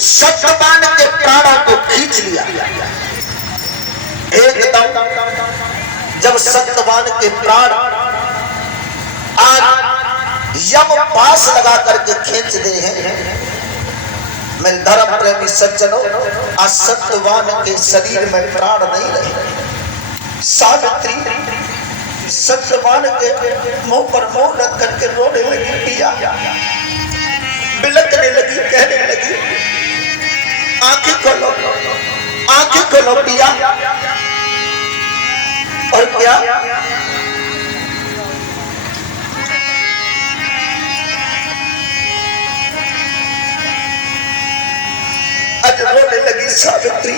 सत्यवान के प्राणों को खींच लिया। एकदम जब सत्यवान के प्राण आज यम पास लगा करके खींच दे हैं, मैं धर्म प्रेमी सज्जनों, आज सत्यवान के शरीर में प्राण नहीं रहे। सावित्री सत्यवान के मुंह पर मुंह रख करके रोने लगी, पिया बिलकने लगी, कहने लगी, आंखें खोलो, आंखें खोलो पिया। और क्या आज रोने लगी सावित्री।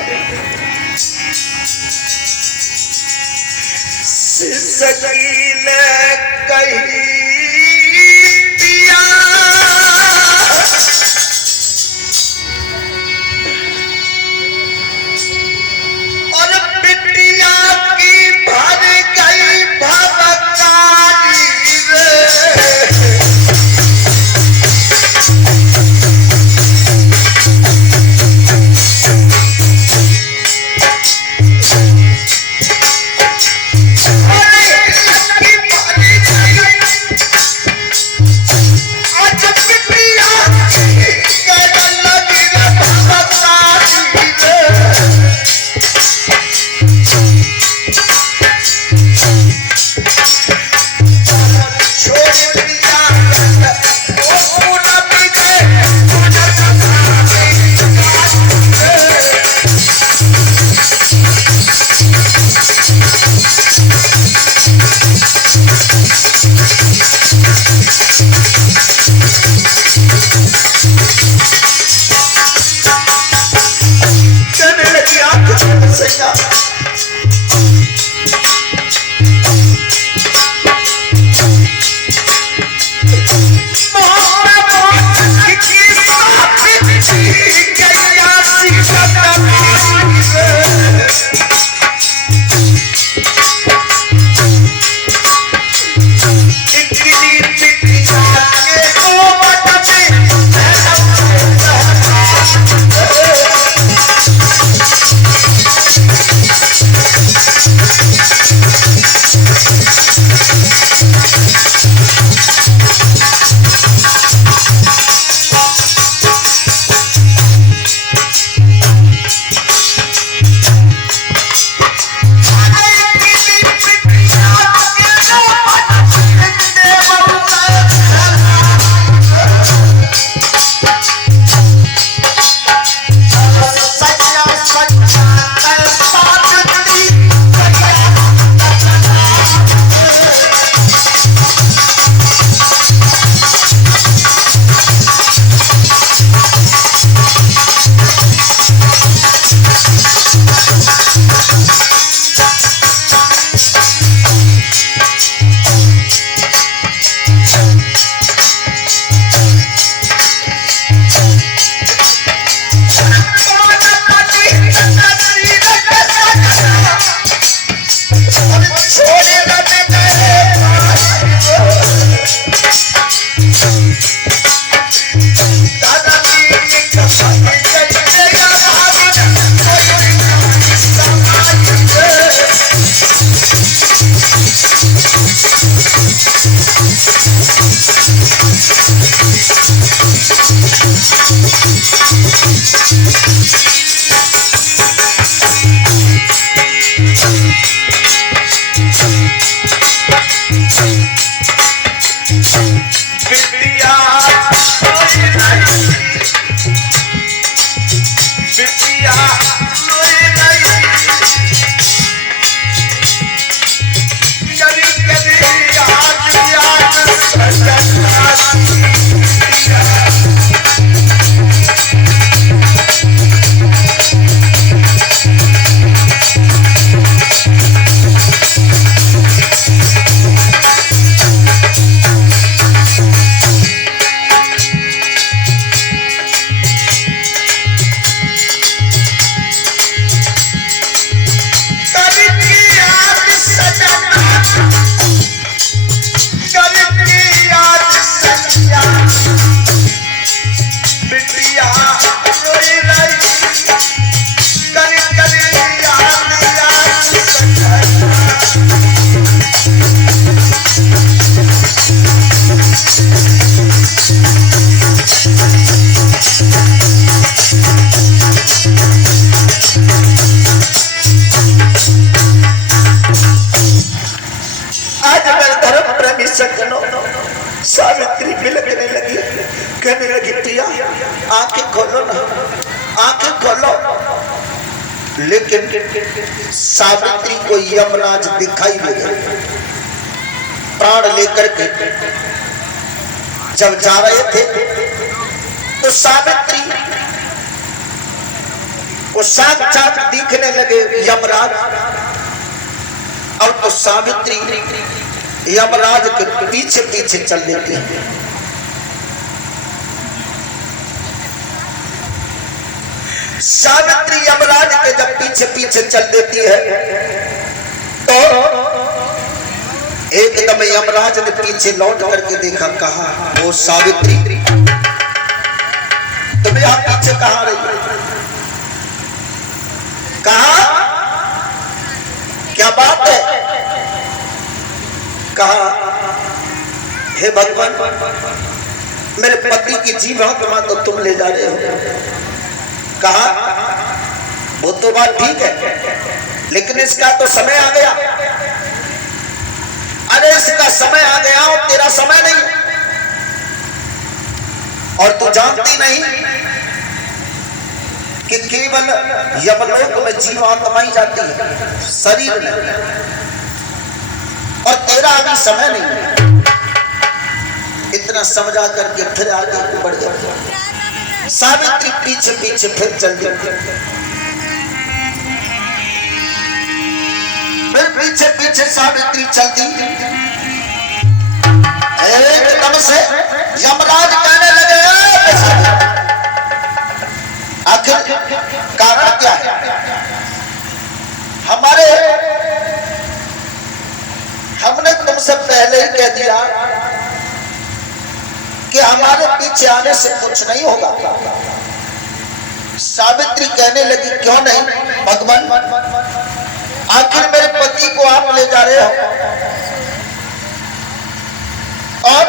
सगी ने कही पिया और बिटिया की भर गई भवकारी सावित्री बिलकने लगी, कहने लगी प्रिया आंखें खोलो ना, आंखें खोलो। लेकिन सावित्री को यमराज दिखाई दे गया। प्राण लेकर के जब जा रहे थे तो सावित्री को साक्षात दिखने लगे यमराज। अब तो सावित्री यमराज के पीछे पीछे चल देती है। सावित्री यमराज के जब पीछे पीछे चल देती है तो एकदम यमराज ने पीछे लौट करके देखा, कहा वो सावित्री तुम यहां पीछे कहां रही हो? कहा क्या बात है? कहा हे भगवान मेरे पति की जीवात्मा तो तुम ले जा रहे हो। कहा वो तो बात ठीक है लेकिन इसका तो समय आ गया। अरे इसका समय आ गया और तेरा समय नहीं, और तू जानती नहीं कि केवल यमलोक में जीवात्मा ही जाती है, शरीर नहीं, और तेरा अभी समय नहीं। इतना समझा करके फिर आगे बढ़ गया। सावित्री पीछे पीछे फिर चल गई। फिर पीछे पीछे सावित्री चलती, एकदम से यमराज कहने लगे आखिर कारण क्या है? हमने तुमसे पहले ही कह दिया कि हमारे पीछे आने से कुछ नहीं होगा। सावित्री कहने लगी क्यों नहीं भगवान, आखिर मेरे पति को आप ले जा रहे हो और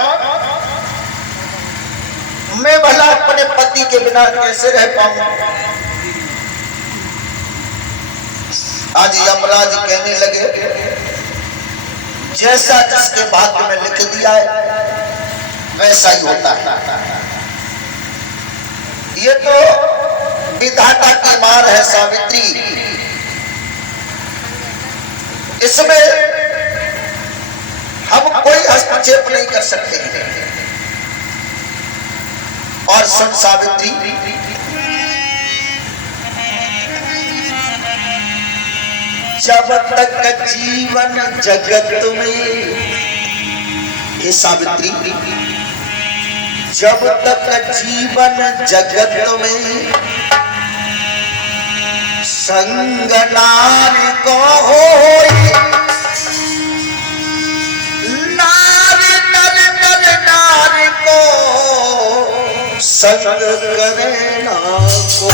मैं भला अपने पति के बिना कैसे रह पाऊंगा? आज यमराज कहने लगे जैसा जिसके भाग्य में लिख दिया है वैसा ही होता है। ये तो विधाता की मार है सावित्री, इसमें हम कोई हस्तक्षेप नहीं कर सकते हैं। और सुन सावित्री, जब तक जीवन जगत में, ये सावित्री जब तक जीवन जगत में संग नारी को होई, नारी नर नर नारी को संग करे ना को।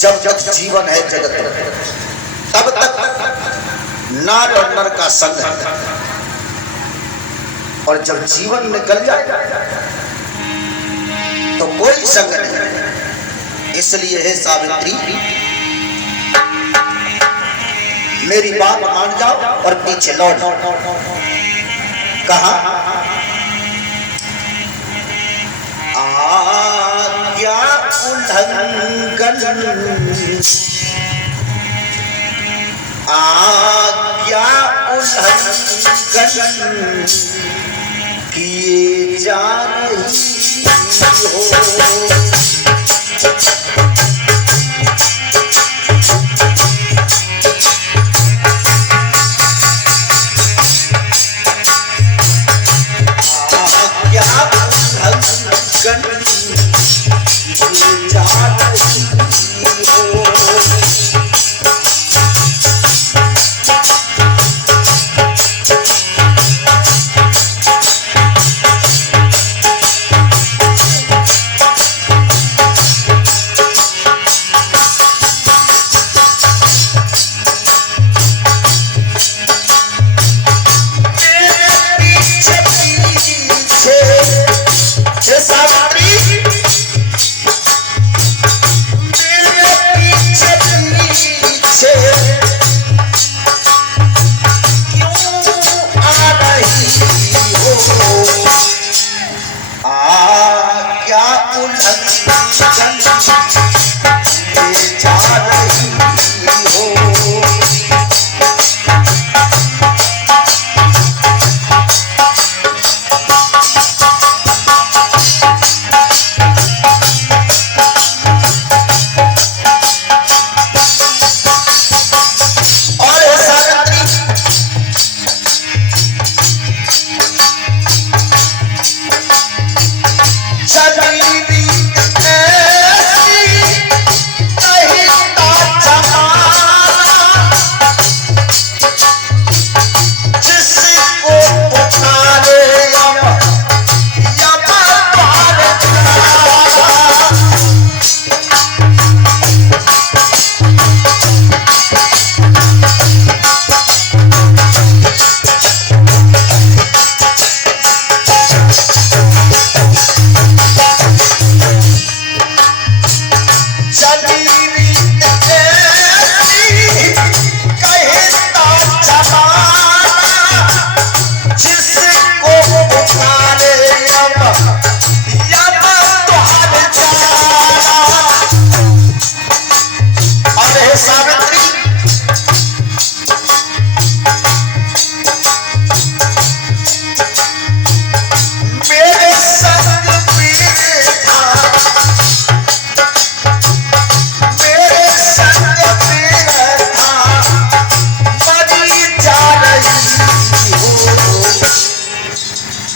जब तक जीवन है जगत में तब तक नार और नर का संग है। और जब जीवन निकल जाएगा तो कोई संग नहीं। इसलिए है सावित्री, मेरी बात मान जाओ और पीछे लौट। कहा आज्ञा उल्लंघन, आज्ञा उल्लंघन किए जा रही हो।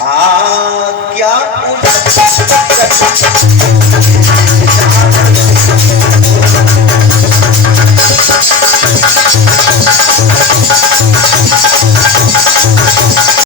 आज्ञा